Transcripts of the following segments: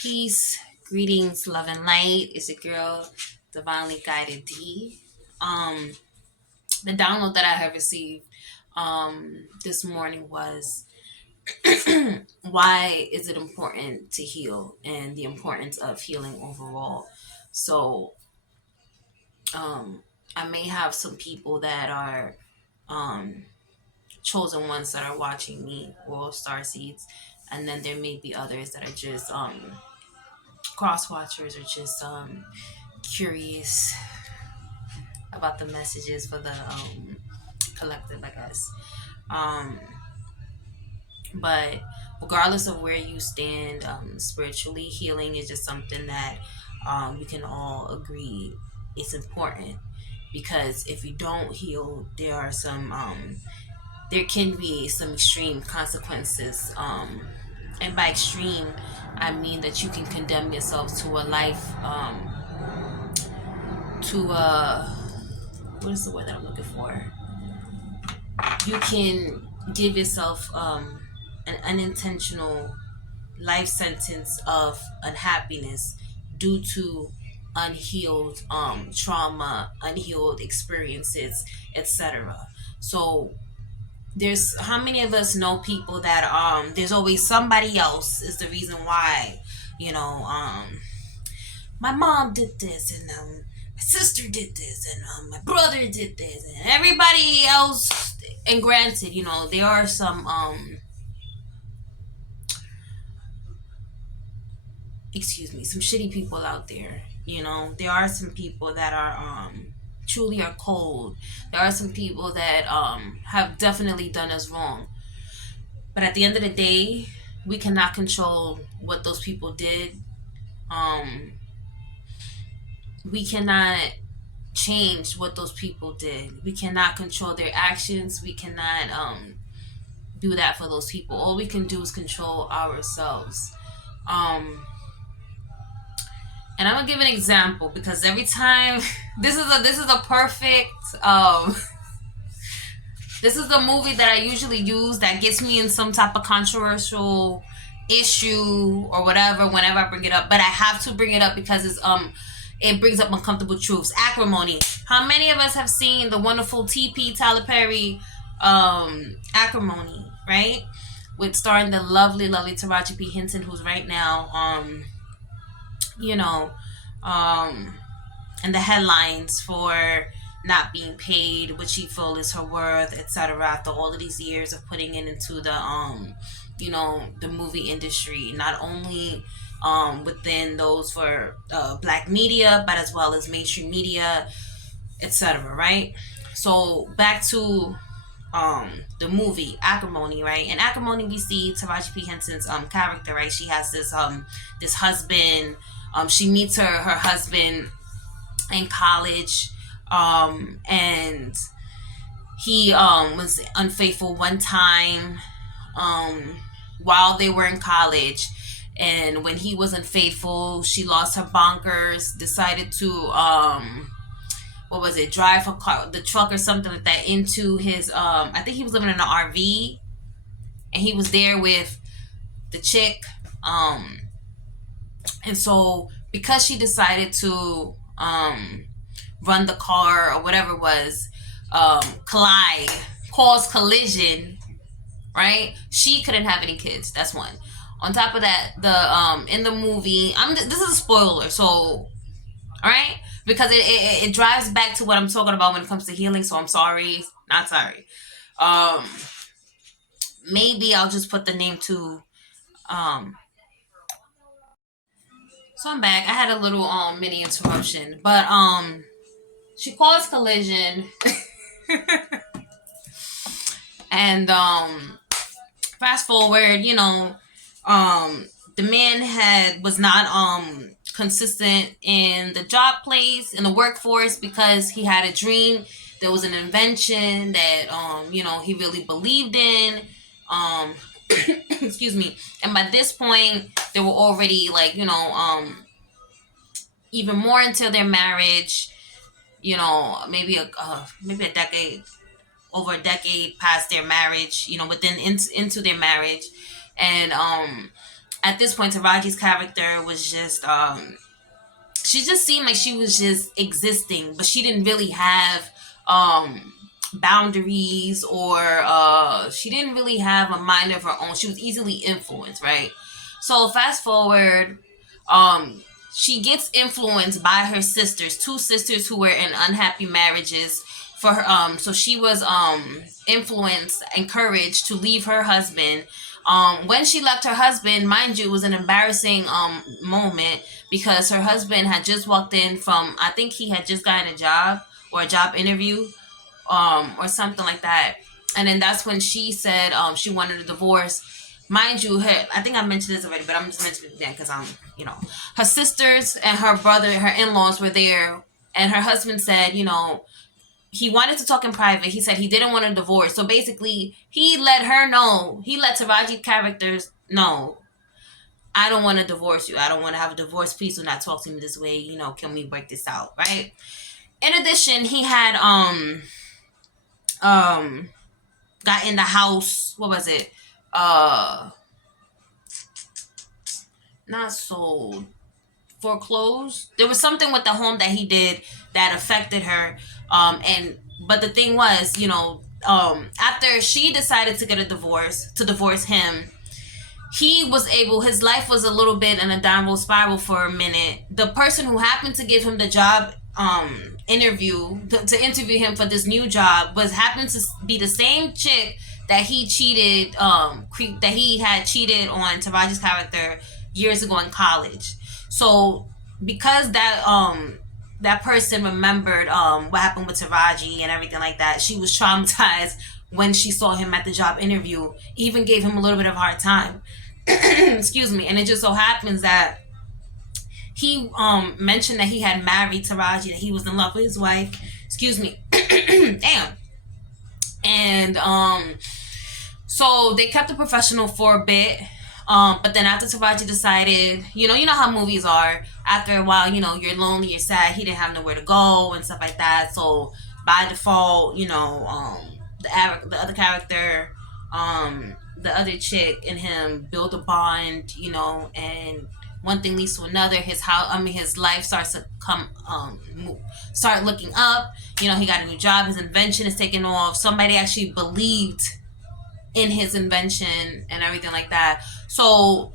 Peace, greetings, love and light. It's your girl, Divinely Guided D. Um, the download that I have received this morning was why is it important to heal and the importance of healing overall. So I may have some people that are um, chosen ones that are watching me, World Star Seeds, and then there may be others that are just cross watchers or just curious about the messages for the collective, I guess. Um, but regardless of where you stand spiritually, healing is just something that we can all agree it's important, because if you don't heal, there can be some extreme consequences. And by extreme, I mean that you can condemn yourself to a life, to what is the word that I'm looking for? You can give yourself an unintentional life sentence of unhappiness due to unhealed trauma, unhealed experiences, etc. So there's how many of us know people that there's always somebody else is the reason why, you know, my mom did this, and my sister did this, and my brother did this, and everybody else. And granted, there are some some shitty people out there. There are some people that are truly are cold. There are some people that have definitely done us wrong. But at the end of the day, we cannot control what those people did. Um, we cannot change what those people did. We cannot control their actions. We cannot do that for those people. All we can do is control ourselves. And I'm gonna give an example, because every time this is a perfect this is the movie that I usually use that gets me in some type of controversial issue or whatever whenever I bring it up. But I have to bring it up because it brings up uncomfortable truths. ACRIMONY. How many of us have seen the wonderful TP Tyler Perry ACRIMONY, right? With starring the lovely, lovely Taraji P. Henson, who's right now you know, and the headlines for not being paid what she feels is her worth, etc. After all of these years of putting it into the movie industry, not only within those for black media, but as well as mainstream media, etc. Right. So back to the movie Acrimony, right? In Acrimony, we see Taraji P. Henson's character, right? She has this husband. She meets her husband in college, and he was unfaithful one time while they were in college. And when he was unfaithful, she lost her bonkers, decided to what was it, drive her car, the truck or something like that, into his I think he was living in an RV, and he was there with the chick, and so because she decided to run the car or whatever it was, collide, cause collision, right? She couldn't have any kids. That's one. On top of that, the in the movie, this is a spoiler, so all right, because it drives back to what I'm talking about when it comes to healing. So I'm sorry, not sorry. Um, Maybe I'll just put the name to. So I'm back. I had a little mini interruption, but she caused collision, and fast forward, the man was not consistent in the job place, in the workforce, because he had a dream. There was an invention that he really believed in. Excuse me. And by this point, they were already even more into their marriage. Maybe a decade, over a decade past their marriage. Within into their marriage, and at this point, Taraji's character was just she just seemed like she was just existing, but she didn't really have um boundaries, or she didn't really have a mind of her own. She was easily influenced, right? So fast forward, um she gets influenced by her sisters, two sisters who were in unhappy marriages for her. So she was influenced, encouraged to leave her husband. When she left her husband, mind you, it was an embarrassing moment, because her husband had just walked in from, I think he had just gotten a job or a job interview, or something like that. And then that's when she said she wanted a divorce. Mind you, I think I mentioned this already, but I'm just mentioning it again because her sisters and her brother, her in-laws were there, and her husband said, he wanted to talk in private. He said he didn't want a divorce. So basically, he let her know, he let Taraji characters know, I don't want to divorce you. I don't want to have a divorce. Please do not talk to me this way. Can we work this out, right? In addition, he had um got in the house. What was it? Not sold, foreclosed. There was something with the home that he did that affected her. And but the thing was, after she decided to get a divorce, to divorce him, he was able, his life was a little bit in a downward spiral for a minute. The person who happened to give him the job interview to interview him for this new job was happened to be the same chick that he cheated, that he had cheated on Taraji's character years ago in college. So because that person remembered what happened with Taraji and everything like that, she was traumatized when she saw him at the job interview, even gave him a little bit of a hard time. Excuse me. And it just so happens that he mentioned that he had married Taraji, that he was in love with his wife. Excuse me. Damn. And so they kept it professional for a bit. But then after Taraji decided, you know how movies are. After a while, you're lonely, you're sad. He didn't have nowhere to go and stuff like that. So by default, the other character, the other chick and him build a bond, and one thing leads to another. His life starts to start looking up. He got a new job. His invention is taking off. Somebody actually believed in his invention and everything like that. So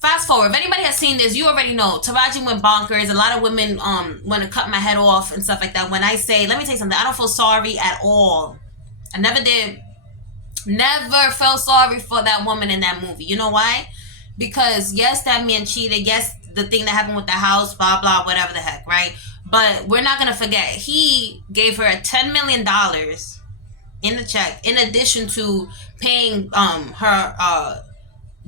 fast forward, if anybody has seen this, you already know Taraji went bonkers. A lot of women want to cut my head off and stuff like that. When I say, let me tell you something, I don't feel sorry at all. I never did. Never felt sorry for that woman in that movie. You know why? Because yes, that man cheated. Yes, the thing that happened with the house, blah blah, whatever the heck, right? But we're not gonna forget, he gave her $10 million in the check, in addition to paying her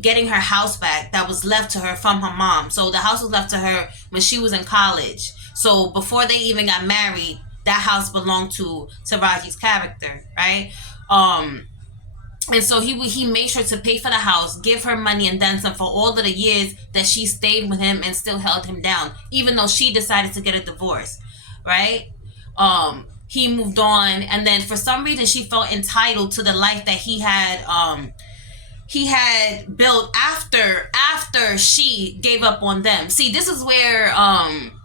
getting her house back that was left to her from her mom. So the house was left to her when she was in college. So before they even got married, that house belonged to Taraji's character, right? And so he made sure to pay for the house, give her money and then some for all of the years that she stayed with him and still held him down, even though she decided to get a divorce, right? He moved on, and then for some reason she felt entitled to the life that he had built after she gave up on them. See, this is where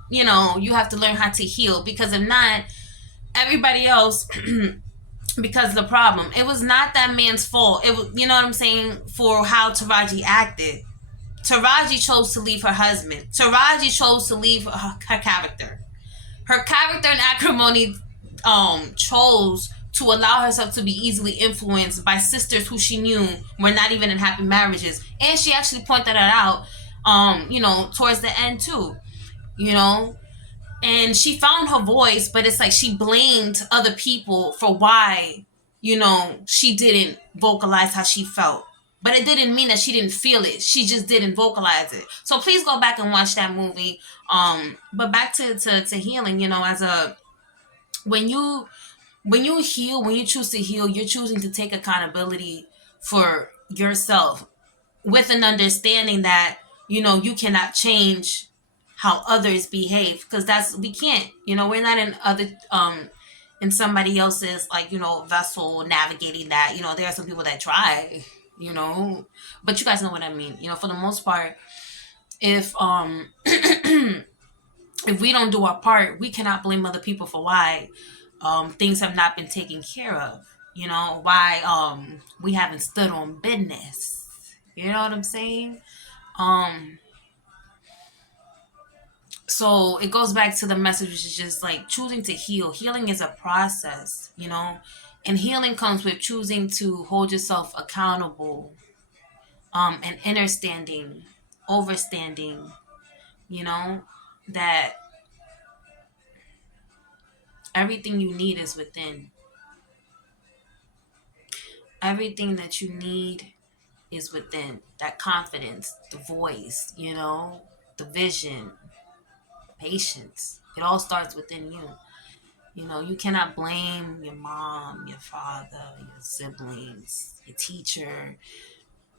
you have to learn how to heal, because if not, everybody else because the problem, it was not that man's fault. It was, you know what I'm saying, for how Taraji acted. Taraji chose to leave her husband. Taraji chose to leave her character. Her character in Acrimony chose to allow herself to be easily influenced by sisters who she knew were not even in happy marriages. And she actually pointed that out, towards the end too, And she found her voice, but it's like she blamed other people for why, she didn't vocalize how she felt. But it didn't mean that she didn't feel it. She just didn't vocalize it. So please go back and watch that movie. But back to healing, when you heal, when you choose to heal, you're choosing to take accountability for yourself with an understanding that, you cannot change how others behave, because we can't, we're not in somebody else's, vessel navigating that. There are some people that try, you know. But you guys know what I mean. For the most part, if if we don't do our part, we cannot blame other people for why things have not been taken care of. Why we haven't stood on business. You know what I'm saying? Um, so it goes back to the message, which is just like choosing to heal. Healing is a process, and healing comes with choosing to hold yourself accountable, and understanding, overstanding, you know, that everything you need is within. Everything that you need is within. That confidence, the voice, the vision, patience. It all starts within you. You cannot blame your mom, your father, your siblings, your teacher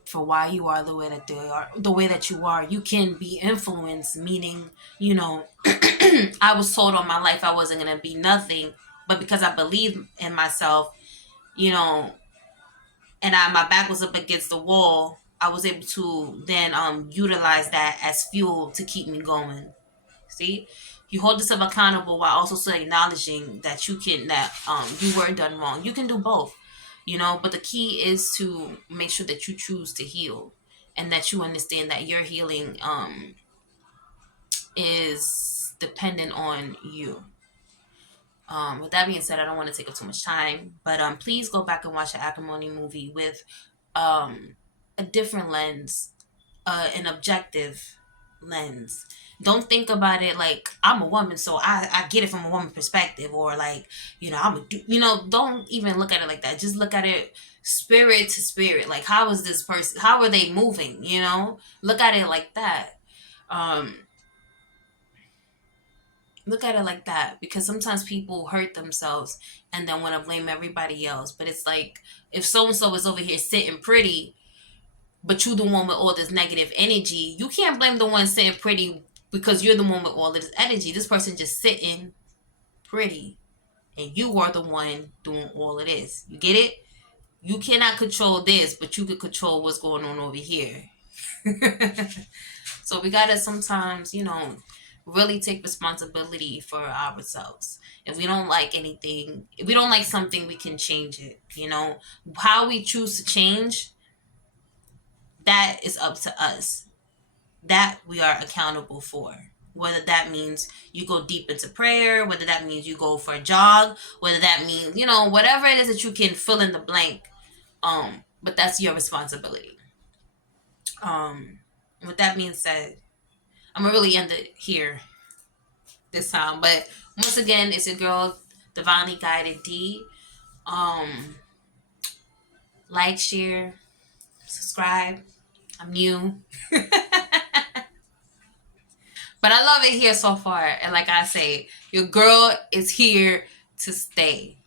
for why you are the way that they are, the way that you are. You can be influenced, meaning, I was told all my life I wasn't going to be nothing, but because I believe in myself, you know, and my back was up against the wall, I was able to then utilize that as fuel to keep me going. See, you hold yourself accountable while also still acknowledging that you were done wrong. You can do both, but the key is to make sure that you choose to heal, and that you understand that your healing is dependent on you. With that being said, I don't want to take up too much time, but please go back and watch the Acrimony movie with a different lens, an objective lens. Don't think about it like I'm a woman, so I get it from a woman perspective, or like, don't even look at it like that. Just look at it spirit to spirit. Like, how is this person? How are they moving? Look at it like that. Um, Look at it like that, because sometimes people hurt themselves and then want to blame everybody else. But it's like, if so and so is over here sitting pretty, but you the one with all this negative energy, you can't blame the one sitting pretty because you're the one with all this energy. This person just sitting pretty, and you are the one doing all of this. You get it? You cannot control this, but you can control what's going on over here. So we gotta sometimes, really take responsibility for ourselves. If we don't like anything, if we don't like something, we can change it. How we choose to change, that is up to us. That we are accountable for. Whether that means you go deep into prayer, whether that means you go for a jog, whether that means, whatever it is that you can fill in the blank. But that's your responsibility. Um, with that being said, I'm gonna really end it here this time. But once again, it's your girl, Divinely Guided D. Um, like, share, subscribe. I'm new. But I love it here so far. And like I say, your girl is here to stay.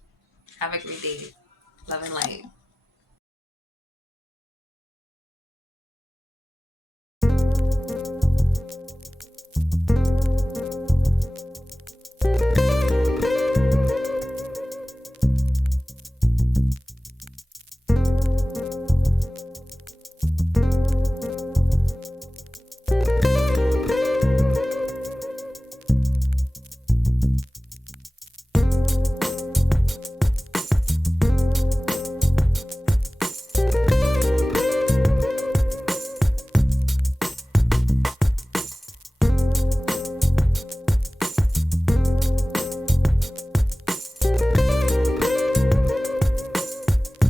Have a great day. Love and light.